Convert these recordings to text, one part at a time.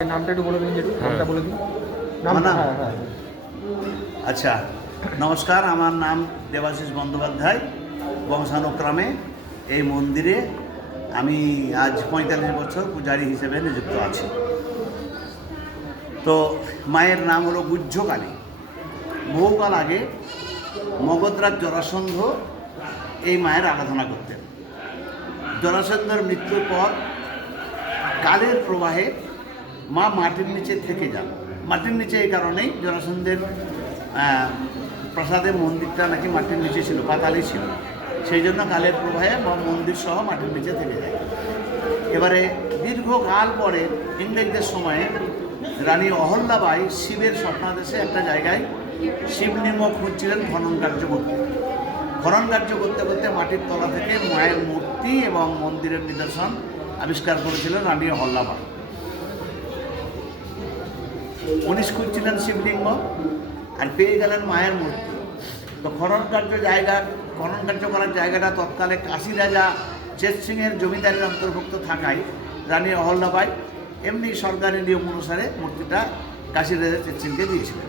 নামটা একটু বলে দিন, যেটু নামটা বলে দিন। আমার নাম? হ্যাঁ হ্যাঁ। আচ্ছা, নমস্কার। আমার নাম দেবাশিস বন্দ্যোপাধ্যায়। বংশানুক্রমে এই মন্দিরে আমি আজ 45 বছর পূজারী হিসেবে নিযুক্ত আছি। তো মায়ের নাম হলো গুহ্যকালী। বহুকাল আগে মগধরাজ জরাসন্ধ এই মায়ের আরাধনা করতেন। জরাসন্ধের মৃত্যুর পর কালের প্রবাহে মা মাটির নিচে থেকে যান। মাটির নিচে এই কারণেই জরাসন্ধের প্রাসাদের মন্দিরটা নাকি মাটির নিচে ছিল, পাতালই ছিল। সেই জন্য কালের প্রবাহে মন্দির সহ মাটির নিচে থেকে যায়। এবারে দীর্ঘকাল পরে ইংরেজদের সময়ে রানী অহল্যাবাই শিবের স্বপ্নাদেশে একটা জায়গায় শিবলিঙ্গ খুঁজছিলেন খনন কার্য করতে। খনন কার্য করতে করতে মাটির তলা থেকে মায়ের মূর্তি এবং মন্দিরের নিদর্শন আবিষ্কার করেছিলেন রানী অহল্যাবাই। উনি খুঁজছিলেন শিবলিঙ্গ আর পেয়ে গেলেন মায়ের মূর্তি। তো খনন কার্য করার জায়গাটা তৎকালে কাশী রাজা চেত সিংয়ের জমিদারের অন্তর্ভুক্ত থাকায় রানী অহল্যাবাই এমনি সরকারি নিয়ম অনুসারে মূর্তিটা কাশী রাজা চেত সিংকে দিয়েছিলেন।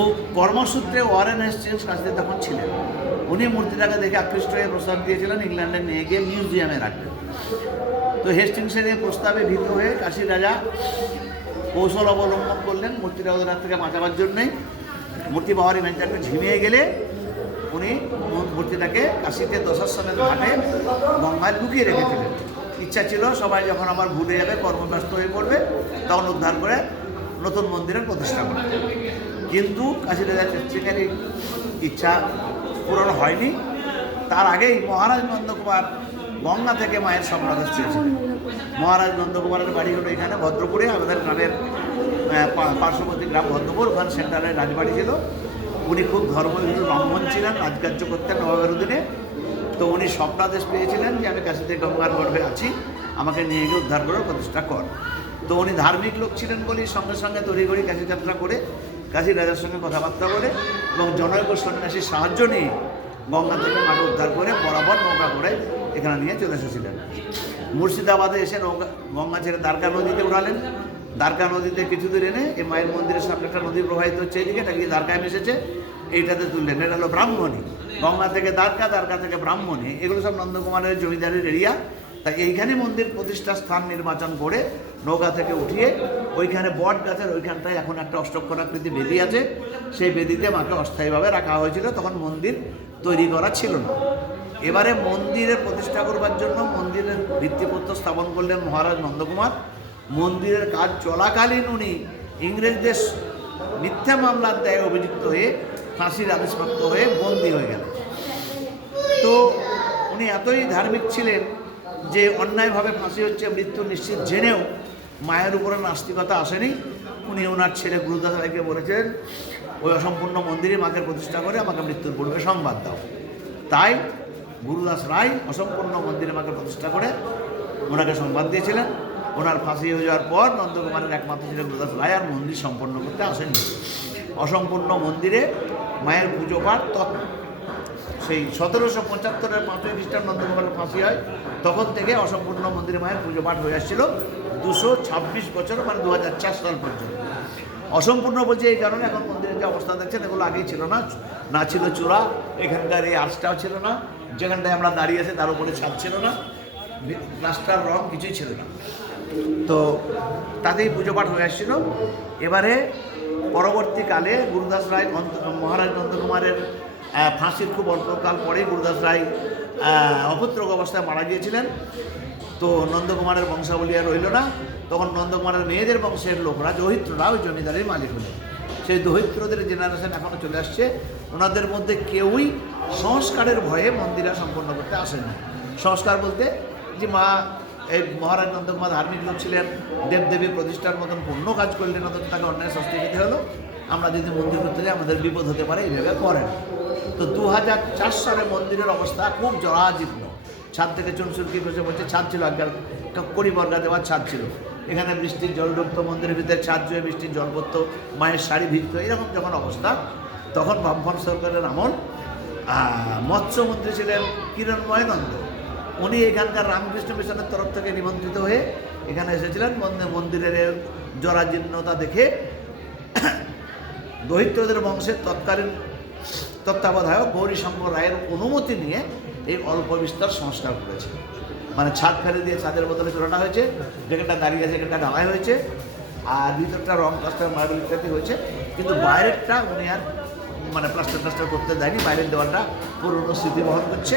ও কর্মসূত্রে ওয়ারেন হেস্টিংস কাশীতে তখন ছিলেন। উনি মূর্তিটাকে দেখে আকৃষ্ট হয়ে প্রস্তাব দিয়েছিলেন ইংল্যান্ডে নিয়ে গিয়ে মিউজিয়ামে রাখবেন। তো হেস্টিংসের এই প্রস্তাবে ভীত হয়ে কাশী রাজা কৌশল অবলম্বন করলেন মূর্তিটা ওদের হাত থেকে বাঁচাবার জন্যেই। মূর্তি পাওয়ার ইভেন্টটাকে ঝিমিয়ে গেলে উনি মূর্তিটাকে কাশীতে দশাশ্বমেধ ঘাটে গঙ্গায় লুকিয়ে রেখেছিলেন। ইচ্ছা ছিল সবাই যখন আবার ভুলে যাবে, কর্মব্যস্ত হয়ে পড়বে, তখন উদ্ধার করে নতুন মন্দিরের প্রতিষ্ঠা করতে। কিন্তু কাশী রাজা চেত সিংয়ের ইচ্ছা পূরণ হয়নি। তার আগেই মহারাজ নন্দকুমার গঙ্গা থেকে মায়ের স্বপ্নাদেশ পেয়েছিলেন। মহারাজ নন্দকুমারের বাড়ি হলো এখানে ভদ্রপুরে, আমাদের গ্রামের পার্শ্ববর্তী গ্রাম ভদ্রপুর, ওখানে সেন্ট্রালের রাজবাড়ি ছিল। উনি খুব ধর্মভীরু ব্রাহ্মণ ছিলেন, রাজকার্য করতেন নবাবের অধীনে। তো উনি স্বপ্নাদেশ পেয়েছিলেন যে আমি কাশীতে গঙ্গার গর্ভে আছি, আমাকে নিয়ে গিয়ে উদ্ধার করে প্রতিষ্ঠা কর। তো উনি ধার্মিক লোক ছিলেন বলেই সঙ্গে সঙ্গে তড়িঘড়ি কাশী যাত্রা করে কাশী রাজার সঙ্গে কথাবার্তা বলে এবং জনৈক সন্ন্যাসীর সাহায্য নিয়ে গঙ্গা থেকে মাকে উদ্ধার করে বরাবর নৌকা করে এখানে নিয়ে চলে এসেছিলেন। মুর্শিদাবাদে এসে গঙ্গা ছেড়ে দ্বারকা নদীতে উঠালেন। দ্বারকা নদীতে কিছু দূর এনে এই মায়ের মন্দিরের সামনে একটা নদী প্রবাহিত হচ্ছে, এইদিকে এটা গিয়ে দ্বারকায় মিশেছে, এইটাতে তুললেন। এটা হলো ব্রাহ্মণী। গঙ্গা থেকে দ্বারকা, দ্বারকা থেকে ব্রাহ্মণী, এগুলো সব নন্দকুমারের জমিদারের এরিয়া। তাই এইখানে মন্দির প্রতিষ্ঠার স্থান নির্বাচন করে নৌকা থেকে উঠিয়ে ওইখানে বট গাছের ওইখানটায় এখন একটা অষ্টক্ষরাকৃতি বেদি আছে, সেই বেদিতে মাকে অস্থায়ীভাবে রাখা হয়েছিল। তখন মন্দির তৈরি করা ছিল না। এবারে মন্দিরের প্রতিষ্ঠা করবার জন্য মন্দিরের ভিত্তিপ্রস্তর স্থাপন করলেন মহারাজ নন্দকুমার। মন্দিরের কাজ চলাকালীন উনি ইংরেজদের মিথ্যা মামলার দায়ে অভিযুক্ত হয়ে ফাঁসির আদেশপ্রাপ্ত হয়ে বন্দী হয়ে গেলেন। তো উনি এতই ধার্মিক ছিলেন যে অন্যায়ভাবে ফাঁসি হচ্ছে মৃত্যু নিশ্চিত জেনেও মায়ের উপরে নাস্তিকতা আসেনি। উনি ওনার ছেলে গুরুদাস রায়কে বলেছিলেন ওই অসম্পূর্ণ মন্দিরে মাকে প্রতিষ্ঠা করে আমাকে মৃত্যুর পূর্বে সংবাদ দাও। তাই গুরুদাস রায় অসম্পূর্ণ মন্দিরে মাকে প্রতিষ্ঠা করে ওনাকে সংবাদ দিয়েছিলেন। ওনার ফাঁসি হয়ে যাওয়ার পর নন্দকুমারের একমাত্র ছেলে গুরুদাস রায় আর মন্দির সম্পন্ন করতে আসেননি। অসম্পূর্ণ মন্দিরে মায়ের পুজো পাঠ সেই 1775-এর 5ই খ্রিস্টাব্দে নন্দকুমারের ফাঁসি হয়, তখন থেকে অসম্পূর্ণ মন্দিরে মায়ের পুজো পাঠ হয়ে আসছিল 226 বছর, মানে 2004 সাল পর্যন্ত। অসম্পূর্ণ বলছে এই কারণে এখন মন্দিরের যে অবস্থা দেখছেন এগুলো আগেই ছিল না। না ছিল চূড়া, এখানকার এই আর্চটাও ছিল না, যেখানটায় আমরা দাঁড়িয়ে আছি তার উপরে ছাদ ছিল না, প্লাস্টার রং কিছুই ছিল না। তো তাতেই পুজো পাঠ হয়ে আসছিল। এবারে পরবর্তীকালে গুরুদাস রায় মহারাজ নন্দকুমারের ফাঁসির খুব অল্পকাল পরেই গুরুদাস রায় অপুত্রক অবস্থায় মারা গিয়েছিলেন। তো নন্দকুমারের বংশাবলী আর রইল না। তখন নন্দকুমারের মেয়েদের বংশের লোকরা দহিত্ররা ওই জমিদারির মালিক হলেন। সেই দহিত্রদের জেনারেশন এখনও চলে আসছে। ওনাদের মধ্যে কেউই সংস্কারের ভয়ে মন্দিরা সম্পন্ন করতে আসেন না। সংস্কার বলতে যে মা এই মহারাজ নন্দকুমার ধার্মিক লোক ছিলেন, দেবদেবী প্রতিষ্ঠার মতন পূর্ণ কাজ করলেন, অথচ তাকে অন্যায় শাস্তি দিতে হলো। আমরা যদি মন্দির করতে যাই আমাদের বিপদ হতে পারে, এইভাবে করেন। তো 2004 সালে মন্দিরের অবস্থা খুব জরাজীর্ণ। ছাদ থেকে চুনসুরকি খসে বলছে, ছাদ ছিল একবার কড়িবর্গা দেওয়ার ছাদ ছিল, এখানে বৃষ্টির জল ঢুকতো, মন্দিরের ভিতরে ছাদ জুয়ে বৃষ্টির জল পড়তো, মায়ের শাড়ি ভিজতো, এরকম যখন অবস্থা, তখন বামফ্রন্ট সরকারের আমল মৎস্যমন্ত্রী ছিলেন কিরণময় নন্দ। উনি এখানকার রামকৃষ্ণ মিশনের তরফ থেকে নিমন্ত্রিত হয়ে এখানে এসেছিলেন। মন্দিরের জরাজীর্ণতা দেখে দহিত্রদের বংশের তৎকালীন তত্ত্বাবধায়ক গৌরীশঙ্কর রায়ের অনুমতি নিয়ে এই অল্প বিস্তর সংস্কার করেছে। মানে ছাদ ফেলে দিয়ে ছাদের বদলে চোরাটা হয়েছে, যেখানটা দাঁড়িয়ে আছে সেখানটা ঢালাই হয়েছে, আর ভিতরটা রং প্লাস্টার মার্বেল ইত্যাদি হয়েছে, কিন্তু বাইরেরটা উনি আর মানে প্লাস্টার করতে দেয়নি। বাইরের দেওয়ালটা পুরনো স্মৃতি বহন করছে,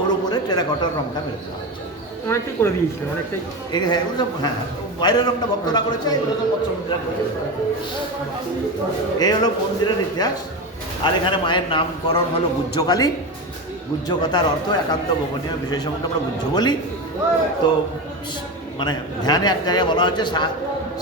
ওর উপরে টেরাকটার রংটা মেরে দেওয়া হচ্ছে। অনেকটাই করে দিয়েছিলেন, অনেকটাই। হ্যাঁ, এগুলো সব হ্যাঁ, বাইরের রংটা ভক্তরা করেছে, এগুলো সব মৎস্যমন্ত্রীরা করেছে। এই হলো মন্দিরের ইতিহাস। আর এখানে মায়ের নামকরণ হলো গুহ্যকালী। গুহ্য কথার অর্থ একান্ত গোপনীয় বিষয় সম্বন্ধে আমরা গুহ্য বলি। তো মানে ধ্যানে এক জায়গায় বলা হচ্ছে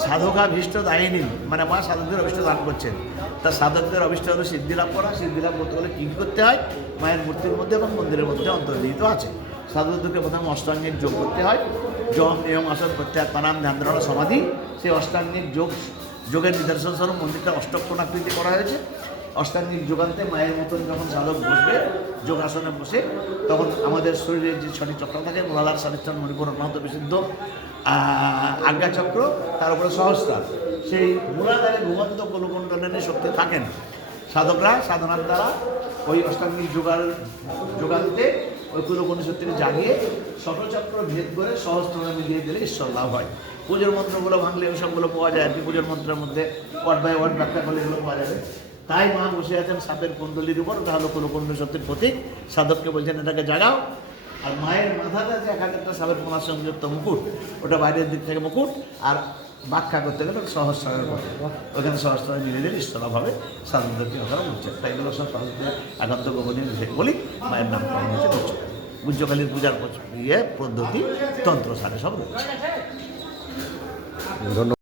সাধকাভীষ্ট দায়িনী, মানে মা সাধকদের অভীষ্ট দান করছেন। তা সাধকদের অভীষ্ট হলো সিদ্ধিলাভ করা। সিদ্ধিলাভ করতে হলে কী করতে হয়? মায়ের মূর্তির মধ্যে এবং মন্দিরের মধ্যে অন্তর্নিহিত আছে। সাধকদেরকে প্রথমে অষ্টাঙ্গিক যোগ করতে হয়। যম নিয়ম আসন প্রত্যাহার প্রাণায়াম ধ্যান ধারণা সমাধি। সেই অষ্টাঙ্গিক যোগের নিদর্শন স্বরূপ মন্দিরটা অষ্টকোণাকৃতি করা হয়েছে। অষ্টাঙ্গিক যোগান্তে মায়ের মতন যখন সাধক বসবে যোগাসনে বসে, তখন আমাদের শরীরের যে ছটি চক্র থাকে, মূলাধার, স্বাধিষ্ঠান, মণিপুর, অনাহত, বিশুদ্ধ, আজ্ঞাচক্র, তার উপরে সহস্রার, সেই মূলাধারে ঘুমন্ত কলকুণ্ডলের শক্তি থাকেন। সাধকরা সাধনার দ্বারা ওই অষ্টাঙ্গিক যোগান্তে ওই কুলকুণ্ডশক্তিকে জাগিয়ে ষটচক্র ভেদ করে সহস্রনামে মিলিয়ে দিলে ঈশ্বর লাভ হয়। পুজোর মন্ত্রগুলো ভাঙলে ওই সবগুলো পাওয়া যায় আর কি। পুজোর মন্ত্রের মধ্যে ওয়ার্ড বাই ওয়ার্ড ব্যাখ্যা করলে এগুলো পাওয়া যাবে। তাই মা বসে আছেন সাপের কুণ্ডলীর উপর, ওটা হলো কুলকুণ্ডশক্তির প্রতীক। সাধককে বলছেন এটাকে জাগাও। আর মায়ের মাথাটা যে এক একটা সাপের পোনার সংযুক্ত মুকুট, ওটা বাইরের দিক থেকে মুকুট, আর ব্যাখ্যা করতে গেলে সহস্রের পরে ওখানে সহস্রে মিলে দিলে ঈশ্বরভাবে সাধকদেরকে ওখানে বলছেন। তাই এগুলো সব সাধকদের একান্ত গোপনীয় বিষয় বলি। মায়ের নাম করা হচ্ছে গুহ্যকালী। গুহ্যকালীর পূজার পদ্ধতি তন্ত্র সারে সব রয়েছে। ধন্যবাদ।